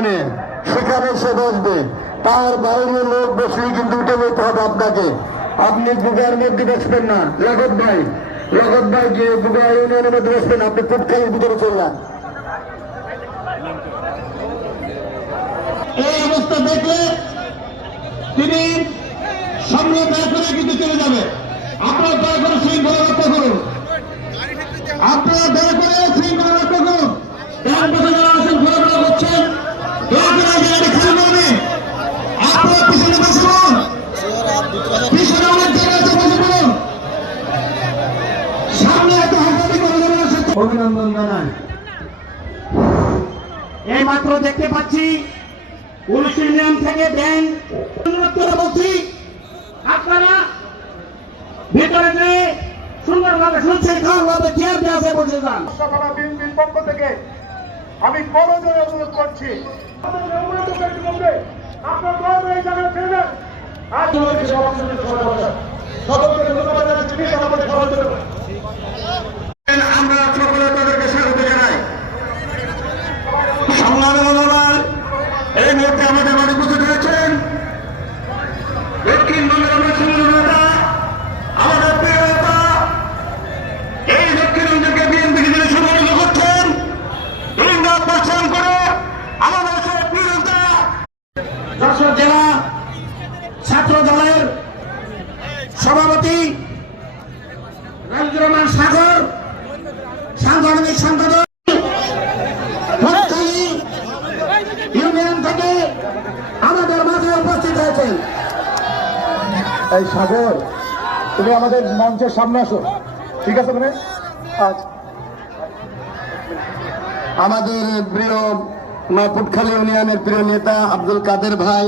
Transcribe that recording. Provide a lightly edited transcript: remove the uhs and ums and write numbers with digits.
ইউনিয়নে, সেখানে সে বসবে। তার বাইরে লোক বসলেই কিন্তু উঠে যেতে হবে আপনাকে। আপনি বুগার মধ্যে বসবেন না। লগত ভাই যে বুগা ইউনিয়নের মধ্যে বসবেন, আপনি পুটখালির ভিতরে চললেন। এই অবস্থা দেখলে তিনি সামনে দয়া করে কিন্তু চলে যাবে। আপনারা দয়া করে শৃঙ্খলা রক্ষা করুন। আপনারা দয়া করে শৃঙ্খলা রক্ষা করুন। ডান পাশে যারা আছেন ঘোরাফেরা করছেন, দয়া করে গাড়ি খালি করবে। আপনারা পিছনে বসে পড়ুন। পিছনে অনেক জায়গা আছে, বসে পড়ুন। সামনে এত হাঁটাহাঁটি করে যাবেন। অভিনন্দন জানাই। এই মাত্র দেখতে পাচ্ছি পুলিশ ইউনিয়ন থেকে ব্যাংক অনুরোধ করে বলছি, আপনারা ভিতরে যে সুন্দরভাবে সুশৃঙ্খলভাবে চেয়ার দেওয়া বসে যান। বিএনপির পক্ষ থেকে আমি করজোরে অনুরোধ করছি, আমরা সকলে তাদেরকে স্বাগত জানাই। সংগ্রামী মনোবল, এই মুহূর্তে আমাদের মাঝে উপস্থিত হয়েছেন দক্ষিণবঙ্গের আমরা সুন্দর নেতা, আমাদের প্রিয় নেতা, এই দক্ষিণবঙ্গকে বিএনপি যিনি সংগঠিত করছেন, ইংরাজ পরিশ্রম করে আমাদের সেই প্রিয় নেতা যশোর জেলা ছাত্র দলের সভাপতি রাজুর রহমান সাগর, সাংগঠনিক সম্পাদক ইউনিয়ন থেকে আমাদের মাঝে উপস্থিত হয়েছেন। এই সাগর, তুমি আমাদের মঞ্চের সামনে আসো, ঠিক আছে? মানে আচ্ছা, আমাদের প্রিয় পুটখালি ইউনিয়নের প্রিয় নেতা আব্দুল কাদের ভাই,